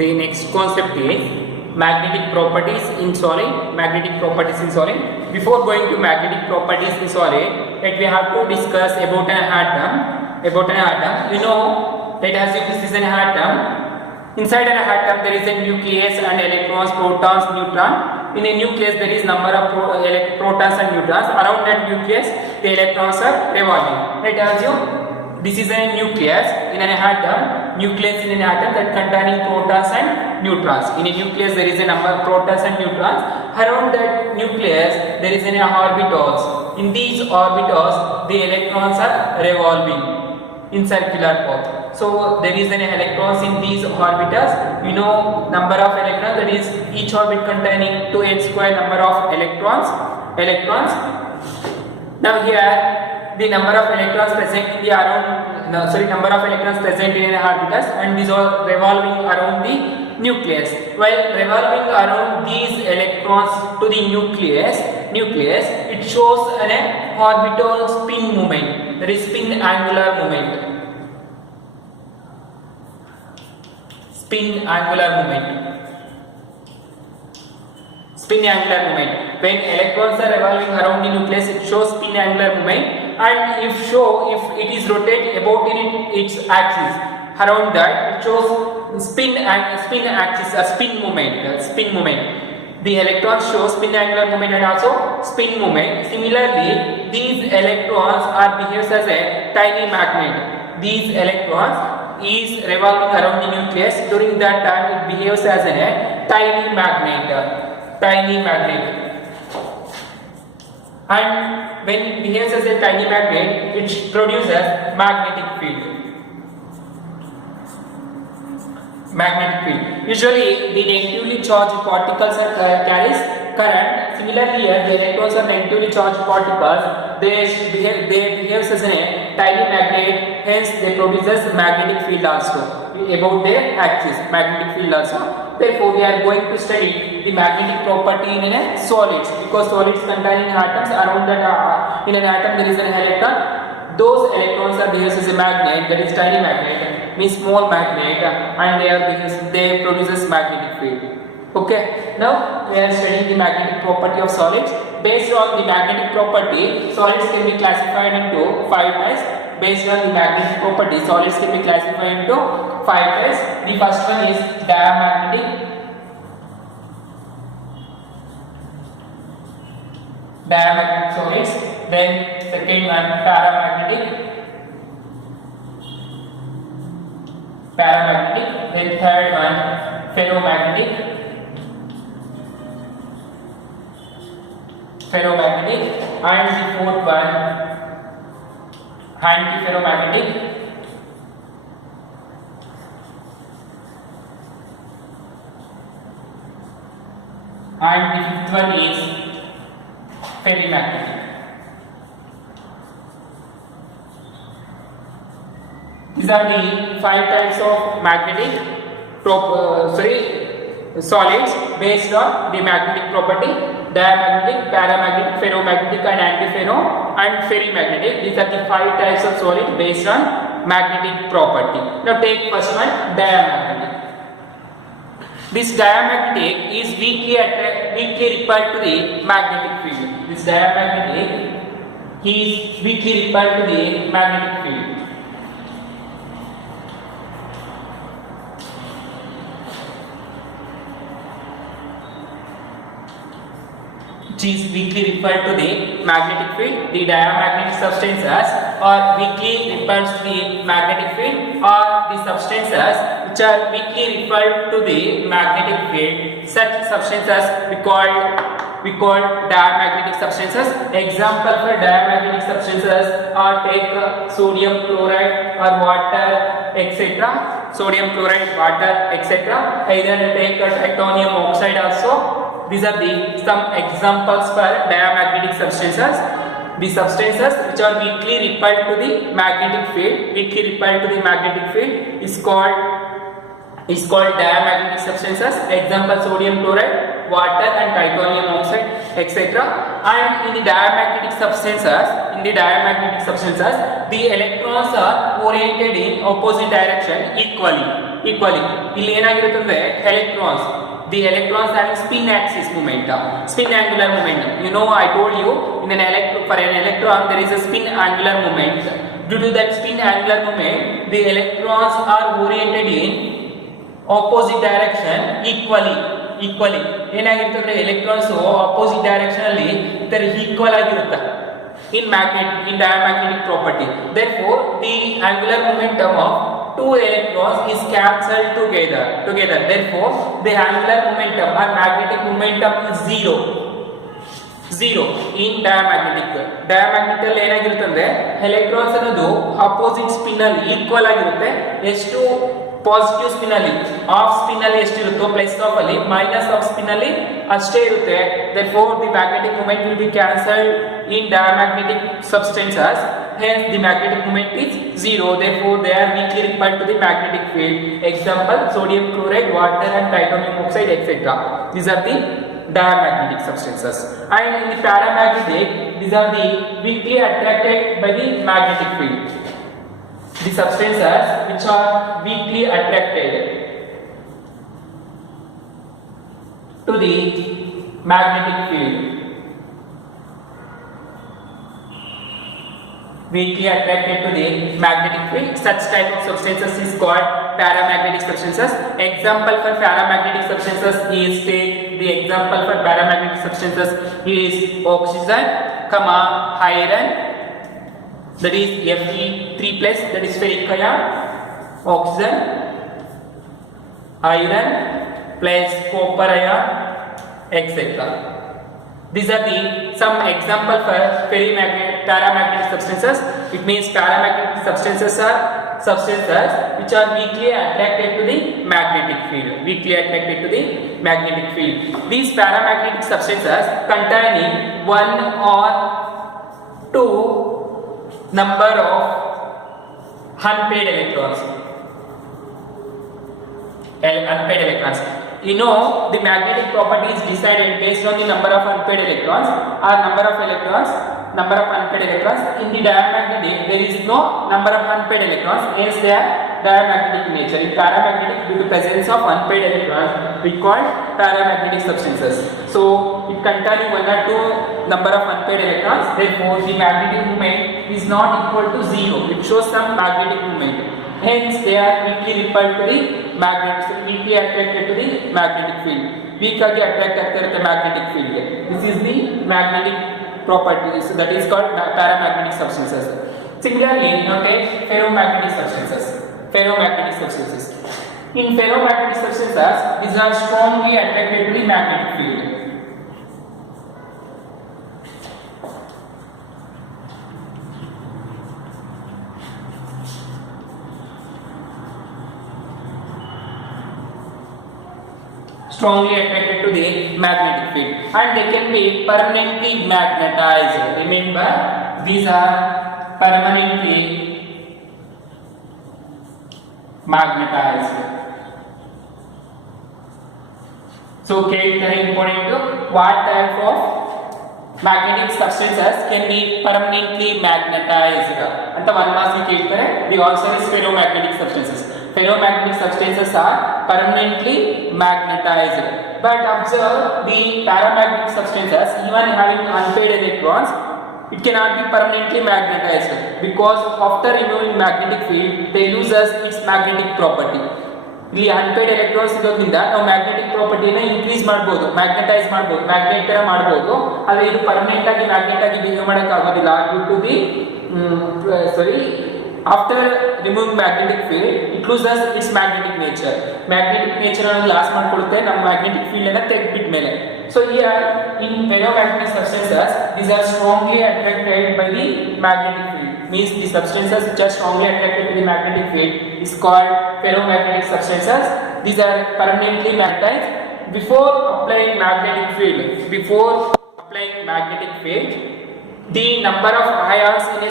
The next concept is magnetic properties in solid. Magnetic properties in solid. Before going to magnetic properties in solid, we have to discuss about an atom. You know that as if this is an atom. Inside an atom there is a nucleus and electrons, protons, neutrons. In a nucleus there is number of protons and neutrons. Around that nucleus the electrons are revolving. Right, as you. This is a nucleus in an atom. Nucleus in an atom that containing protons and neutrons. In a nucleus there is a number of protons and neutrons. Around that nucleus there is an orbitals. In these orbitals the electrons are revolving in circular path. So there is an electrons in these orbitals. You know number of electrons, that is each orbit containing 2n square number of electrons. Now here the number of electrons present in the number of electrons present in an orbitals, and these are revolving around the nucleus. While revolving around these electrons to the nucleus, it shows an orbital spin moment, that is spin angular moment. Spin angular moment. When electrons are revolving around the nucleus, it shows spin angular moment, and if it is rotate about in its axis around that, it shows spin axis, a spin moment. The electrons show spin angular moment and also spin moment. Similarly, these electrons are behaves as a tiny magnet. These electrons is revolving around the nucleus. During that time it behaves as a tiny magnet. And when it behaves as a tiny magnet, it produces magnetic field. Usually the negatively charged particles carries current. Similarly here the electrons are negatively charged particles. They behave as a tiny magnet, hence they produces magnetic field also about their axis, magnetic field also. Therefore we are going to study the magnetic property in a solids, because solids containing atoms, around that in an atom there is an electron. Those electrons are behaves as a magnet, that is tiny magnet, means small magnet, and they produces magnetic field. Okay, now we are studying the magnetic property of solids. Based on the magnetic property, solids can be classified into 5 types. Based on the magnetic property, solids can be classified into 5 types. The first one is diamagnetic. Solids. Then second one paramagnetic. Then third one ferromagnetic. And the fourth one antiferromagnetic. And the fifth one is ferrimagnetic. These are the 5 types of magnetic solids based on the magnetic property: diamagnetic, paramagnetic, ferromagnetic, and antiferro and ferrimagnetic. These are the 5 types of solid based on magnetic property. Now take first one, diamagnetic. This diamagnetic is weakly repelled to the magnetic field. This diamagnetic is weakly repelled to the magnetic field. Which is weakly repelled to the magnetic field. The diamagnetic substances are weakly repelled to the magnetic field, or the substances which are weakly repelled to the magnetic field. Such substances we call diamagnetic substances. Example for diamagnetic substances are take sodium chloride or water, etc. Either take titanium oxide also. These are some examples for diamagnetic substances. The substances which are weakly repelled to the magnetic field, is called diamagnetic substances. Example: sodium chloride, water, and titanium oxide, etc. And in the diamagnetic substances, the electrons are oriented in opposite direction equally. equally. ಇಲ್ಲಿ ಏನಾಗಿರುತ್ತೆ ಅಂದ್ರೆ electrons, the electrons having spin axis momentum, spin angular momentum. You know, I told you in an for an electron there is a spin angular moment. Due to that spin angular moment, the electrons are oriented in opposite direction equally. ಏನಾಗಿರುತ್ತೆ ಅಂದ್ರೆ electrons opposite direction ಅಲ್ಲಿ ಇದರ equal ಆಗಿರುತ್ತೆ in diamagnetic property. Therefore, the angular momentum of two electrons is cancelled together. Therefore, the angular momentum or magnetic momentum is zero in diamagnetic ಅಲ್ಲಿ ಏನಾಗಿರುತ್ತೆ ಅಂದ್ರೆ electrons ಅನ್ನೋದು opposite spin ಅಲ್ಲಿ equal ಆಗಿರುತ್ತೆ. ಎಷ್ಟು ಪಾಸಿಟಿವ್ ಸ್ಪಿನ್ ಅಲ್ಲಿ of spin ಅಲ್ಲಿ ಎಷ್ಟಿರುತ್ತೋ plus of ಅಲ್ಲಿ ಮೈನಸ್ ಆಫ್ ಸ್ಪಿನ್ ಅಲ್ಲಿ ಅಷ್ಟೇ ಇರುತ್ತೆ. therefore the magnetic moment will be cancelled in diamagnetic substances, hence the magnetic moment is zero. Therefore they are weakly repelled to the magnetic field. Example, sodium chloride, water and titanium oxide, etc. These are the diamagnetic substances. And in the paramagnetic, these are the weakly attracted by the magnetic field. The substances which are weakly attracted to the magnetic field. Weakly attracted to the magnetic field. Such type of substances is called paramagnetic substances. Example for paramagnetic substances is, take the example for paramagnetic substances is oxygen, iron, that is Fe3+, that is ferric ion, oxygen, iron plus copper ion, etc. These are the some example for paramagnetic substances. It means paramagnetic substances are substances which are weakly attracted to the magnetic field. These paramagnetic substances containing one or two number of unpaired electrons. You know, the magnetic property is decided based on the number of unpaired electrons or number of unpaired electrons. In the diamagnetic, there is no number of unpaired electrons, hence they are diamagnetic in nature. In paramagnetic, due to presence of unpaired electrons, we call paramagnetic substances. So it contains one or two number of unpaired electrons. Therefore, the magnetic moment is not equal to zero. It shows some magnetic moment. Hence, they are weakly repelled to the weakly attracted to the magnetic field. Weak agi attract agta magnetic field. This is the magnetic properties, that is called paramagnetic substances. Similarly, now take ferromagnetic substances. In ferromagnetic substances, these are strongly attracted to the magnetic field. Strongly attracted to the magnetic field, and they can be permanently magnetized. Remember, these are permanently magnetized. So, very important. What type of magnetic substances can be permanently magnetized? And the one mass we ಕೇಳ್ತಾರೆ. The answer is ferromagnetic substances. Ferromagnetic substances are permanently magnetized. But observe the paramagnetic substances, even having unpaired electrons, it cannot be permanently magnetized because after removing magnetic field, they lose its magnetic property. ಇಲ್ಲಿ unpaid electrons ಇರೋದ್ರಿಂದ ನಾವು magnetic ಪ್ರಾಪರ್ಟಿನ increase ಮಾಡಬಹುದು, magnetise ಮಾಡಬಹುದು, magnet ತರ ಮಾಡಬಹುದು. ಆದರೆ ಇದು permanent ಆಗಿ ಮ್ಯಾಗ್ನೆಟ್ ಆಗಿ ಬಿಹೇವ್ ಮಾಡಕ್ಕೆ ಆಗೋದಿಲ್ಲ. Due to the after removing magnetic field, it loses its magnetic nature. Magnetic nature ಅನ್ನು ಲಾಸ್ ಮಾಡ್ಕೊಳ್ಳುತ್ತೆ ನಮ್ಮ magnetic field ಅನ್ನು ತೆಗೆದ್ಬಿಟ್ಟ ಮೇಲೆ. So here in ferromagnetic substances, these are strongly attracted by the magnetic field. Means the substances which are strongly attracted to the magnetic field is called ferromagnetic substances. These are permanently magnetized. Before applying magnetic field, the number of ions in a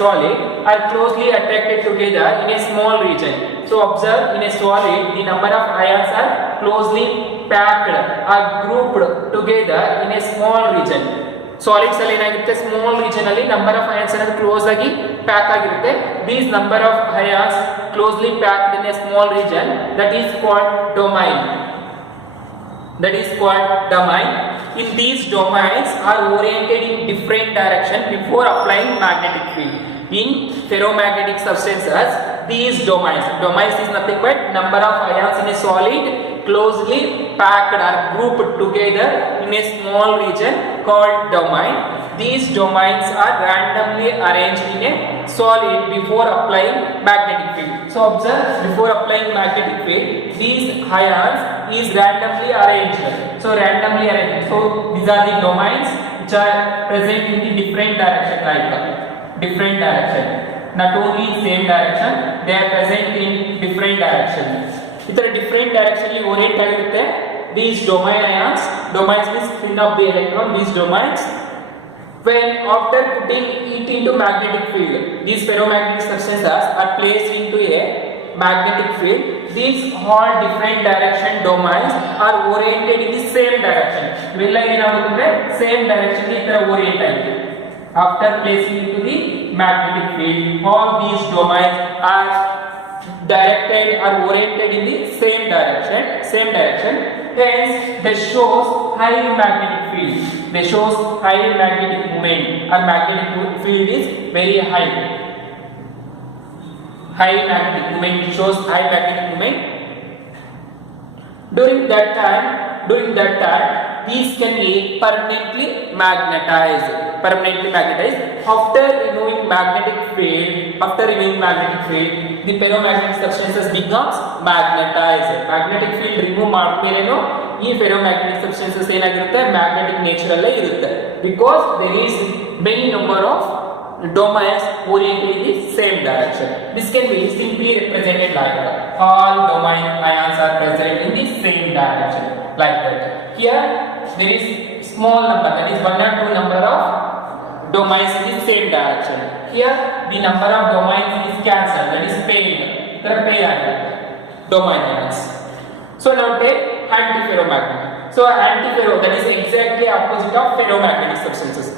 solid are closely attracted together in a small region. So observe, in a solid the number of ions are closely packed or grouped together in a small region. Solids ಅಲ್ಲಿ ಏನಾಗಿರುತ್ತೆ, small region ಅಲ್ಲಿ number of ions ಅನ್ನೋದು close ಆಗಿ pack ಆಗಿರುತ್ತೆ. These number of ions closely packed in a small region that is called domain. That is called domain. In these domains are oriented in different direction before applying magnetic field. In ferromagnetic substances, these domains is nothing but number of ions in a solid closely packed or grouped together in a small region called domain. These domains are randomly arranged in a solid before applying magnetic field. So observe, before applying magnetic field, these ions is randomly arranged. So randomly arranged. So these are the domains which are present in the different direction, like different direction. Not only same direction, they are present in different direction. ಇದರ different direction ಅಲ್ಲಿ orient ಆಗಿರುತ್ತೆ. These domains means spin of the electron. These domains, when after putting it into magnetic field, these ferromagnetic substances are placed into a magnetic field. These all different direction domains are oriented in the same direction. ಇವೆಲ್ಲ ಏನಾಗುತ್ತೆ, same direction ಈ ತರ orient ಆಗಿದೆ. After placing into the magnetic field, all these domains are directed or oriented in the same direction. Hence they shows high magnetic field. They shows high magnetic moment, or magnetic field is very high. High magnetic moment shows high magnetic moment. During that time these can be permanently magnetized. After removing magnetic field, the ferromagnetic substances becomes magnetized. Magnetic field remove ಮಾಡ್ಮೇಲೇನೋ ಈ ferromagnetic substances ಏನಾಗಿರುತ್ತೆ, magnetic nature ಅಲ್ಲೇ ಇರುತ್ತೆ. Because there is many number of domains oriented in the same direction. This can be simply represented like that. All domain ions are present in the same direction, like that. Here there is small number, that is 1 or 2 number of domains in the same direction. Here the number of domains is cancelled, that is paired. There pair domain ions. So now take antiferromagnetic. So antiferro, that is exactly opposite of ferromagnetic substances.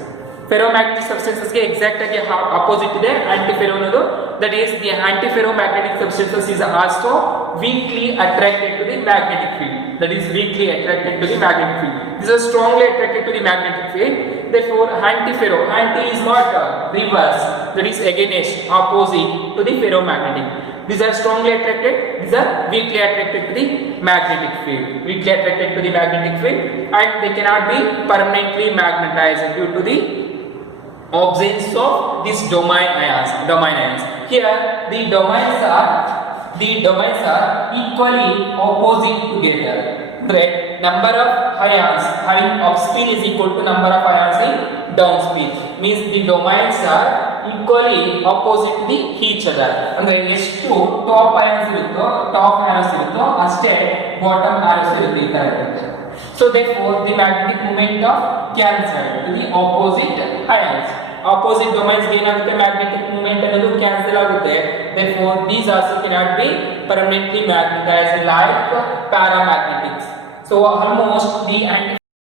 Ferromagnetic substances ಗೆ exact ಆಗಿ opposite ಇದೆ antiferro ಅನ್ನೋದು. That is the antiferromagnetic substances is also weakly attracted to the magnetic field. That is weakly attracted to the magnetic field. These are strongly attracted to the magnetic field. Therefore antiferro, anti is not reverse, that is against, opposite to the ferromagnetic. These are strongly attracted, these are weakly attracted to the magnetic field. Weakly attracted to the magnetic field, and they cannot be permanently magnetized due to the absence of these domain ions. Here the domains are equally opposite together. Right? Number of ions upspin is equal to number of ions in downspin. Means the domains are equally opposite to each other. ಅಂದ್ರೆ ಎಷ್ಟು top ions ಇರುತ್ತೋ ಅಷ್ಟೇ bottom ions ಇರುತ್ತೆ, ಈ ತರ ಇರುತ್ತೆ. So therefore the magnetic moment of cancelled to the opposite ions. Opposite domains ಗೆ ಏನಾಗುತ್ತೆ, magnetic moment ಅನ್ನೋದು cancel ಆಗುತ್ತೆ. Therefore these also cannot be permanently magnetized like paramagnetics. So almost the